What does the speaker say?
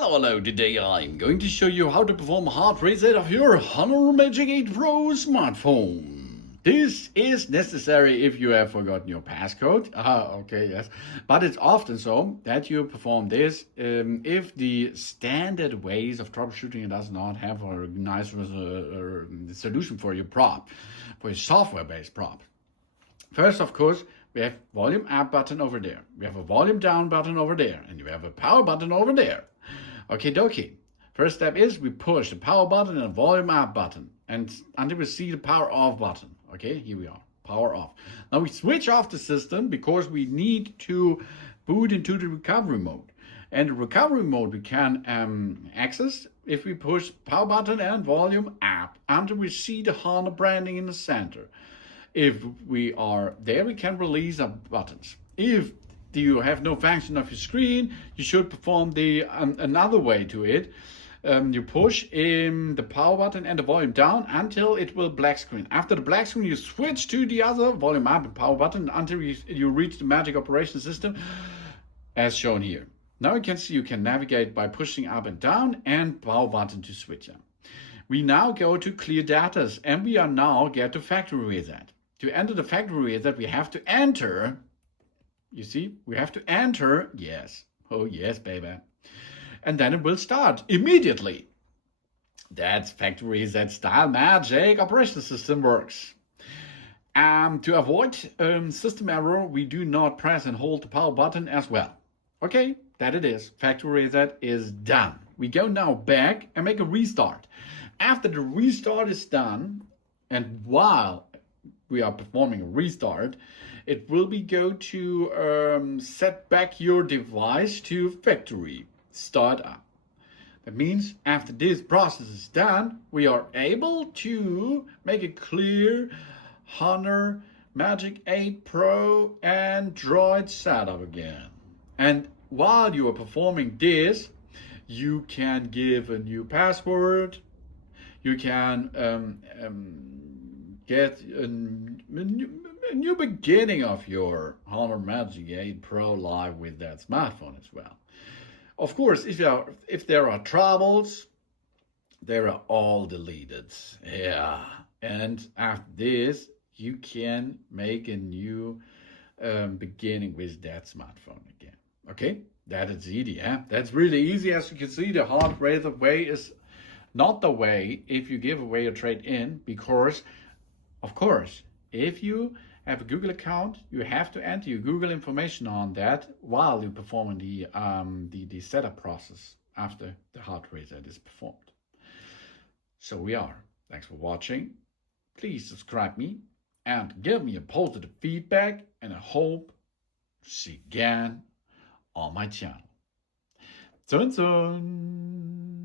Hello, today I'm going to show you how to perform a hard reset of your HONOR Magic 8 Pro smartphone. This is necessary if you have forgotten your passcode. Okay, yes. But it's often so that you perform this if the standard ways of troubleshooting does not have a nice solution for your prop, for your software-based prop. First, of course, we have volume up button over there. We have a volume down button over there. And we have a power button over there. Okay, dokie. First step is we push the power button and the volume up button. And until we see the power off button. Okay, here we are. Power off. Now we switch off the system because we need to boot into the recovery mode. And the recovery mode we can access if we push power button and volume up until we see the HONOR branding in the center. If we are there, we can release our buttons. If you have no function of your screen, you should perform the another way to it. You push the power button and the volume down until it will black screen. After the black screen, you switch to the other volume up and power button until you reach the Magic Operation System as shown here. Now you can see you can navigate by pushing up and down and power button to switch them. We now go to clear data and we are now get to factory reset. To enter the factory reset, we have to enter, you see, we have to enter, yes, oh yes, baby. And then it will start immediately. That's factory reset style Magic Operation System works. To avoid system error, we do not press and hold the power button as well. Okay, that it is. Factory reset is done. We go now back and make a restart. After the restart is done, and while we are performing a restart, it will be go to set back your device to factory startup. That means after this process is done, we are able to make a clear HONOR Magic 8 Pro Android setup again. And while you are performing this, you can give a new password. You can get a new beginning of your HONOR Magic 8 Pro live with that smartphone as well. Of course, if there are troubles, they are all deleted. Yeah, and after this, you can make a new beginning with that smartphone again. Okay, that is easy. Yeah, that's really easy. As you can see, the hard way is not the way if you give away your trade-in, because of course, if you have a Google account, you have to enter your Google information on that while you're performing the setup process after the hard reset is performed. So we are. Thanks for watching. Please subscribe me and give me a positive feedback, and I hope to see you again on my channel. Zun zun.